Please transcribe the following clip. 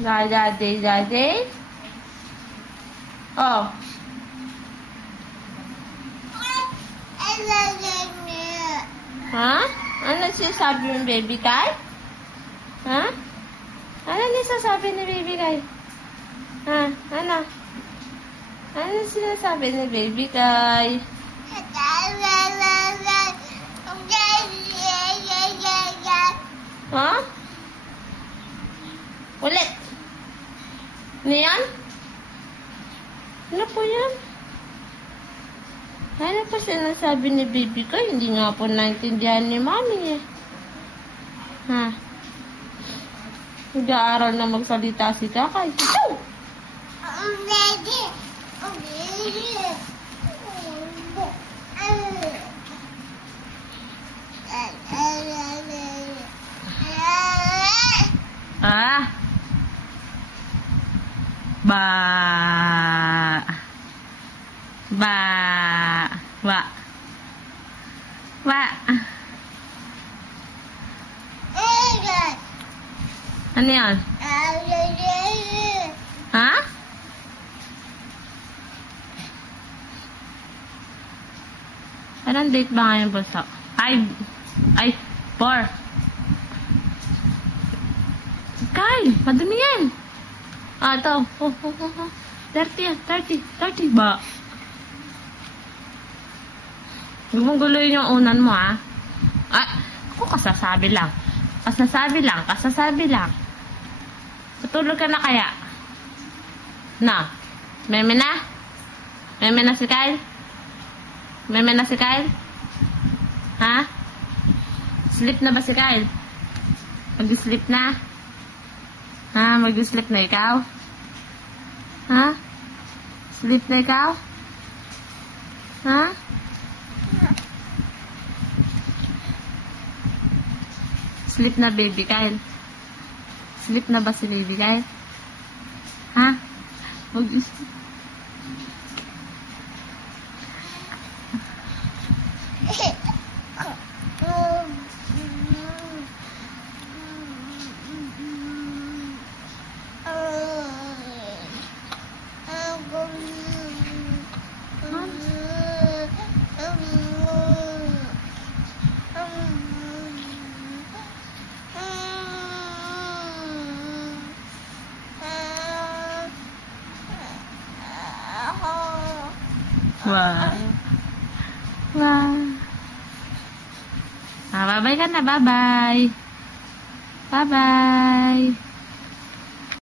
Daddy. Oh. Ha? Ano sinasabi ng baby Kai? Ha? Ano sinasabi ni baby Kai? Ha? Ano? Ano sinasabi ni baby Kai? Ha? Ulit. Ano yan? Ano po yan? Ano po sinasabi ni baby ko? Hindi nga po naintindihan ni mami eh. Ha? Nag-aaral na magsalita si Kakay. Ito! Ah! Ba! Ba! Wa! Wa! Ano yan? Ha? Anong date ba ngayon, Bunso? 4. Kay, madumi yan. Ah, ito. 30 yan. 30 ba? Huwag mong guloyin yung unan mo, ha? Ako kasasabi lang. Kasasabi lang. Tutulog ka na kaya? Na? Meme na? Meme na si Kyle? Ha? Sleep na ba si Kyle? Mag-sleep na? Ha? Mag-sleep na ikaw? Ha? Sleep na ikaw? Ha? Sleep na baby Kyle? Sleep na ba si baby Kyle? Ha? Mag-sleep. Wow. Bye-bye ka na. Bye-bye.